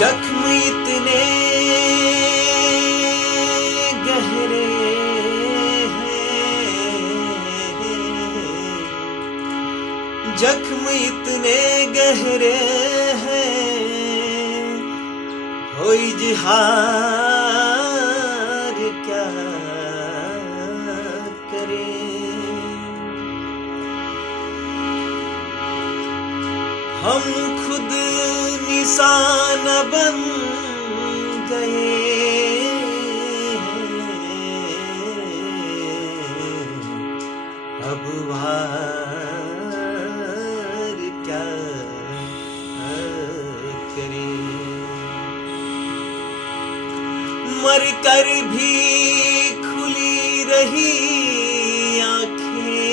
जख्म इतने गहरे हैं, जख्म इतने गहरे हैं, हो इजहार क्या करें। हम खुद निशान बन गए हैं, अब वार क्या करें। मर कर भी खुली रही आँखें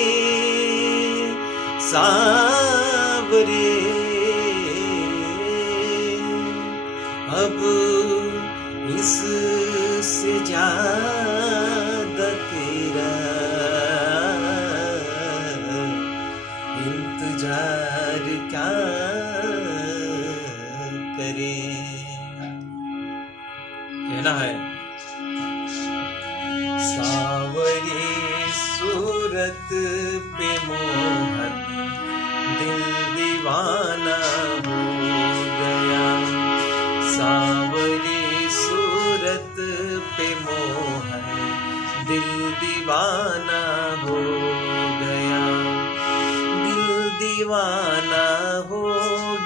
सावरे, अब इससे ज्यादा तेरा इंतजार क्या करें। कहना है सावरी सूरत पे मोहन दिल दीवाना हो गया, सावरी सूरत पे मोहन दिल दीवाना हो गया, दिल दीवाना हो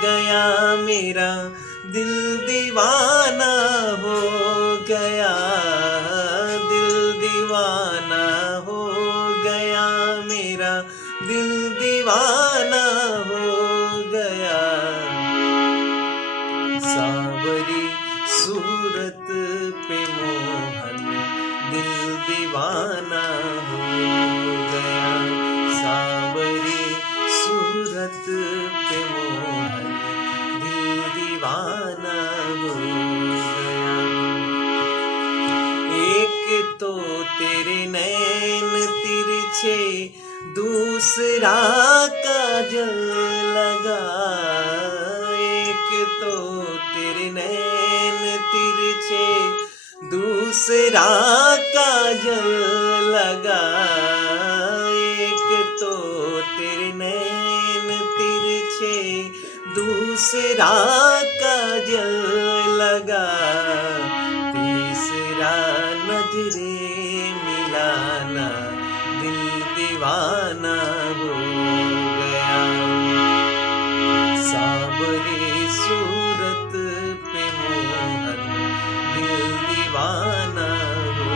गया मेरा, दिल दीवाना हो गया, दिल दीवाना हो गया मेरा, दिल दीवाना हो गया। सावरी सूरत पे मोहन दिल दीवाना हो गया, सावरी सूरत पे मोहन दिल दीवाना हो गया। एक तो तेरे नैन तिरछे, दूसरा काजल लगा, एक तो तेरे नैन तिरछे, दूसरा काजल लगा, एक तो तेरे नैन तिरछे, दूसरा काजल लगा, तीसरा नजरे मिलाना दिल दीवाना हो गया। सावरी सूरत पे मोहन दिल दीवाना हो।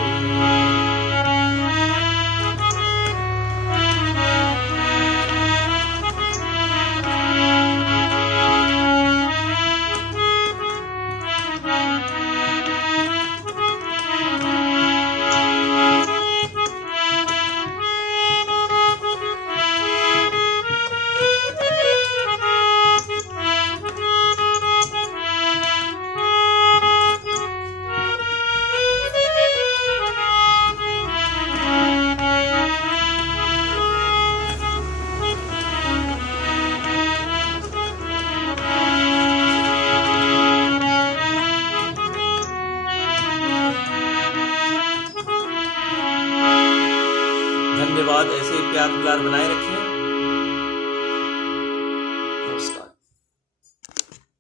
धन्यवाद। ऐसे ही प्यार दुलार बनाए रखें।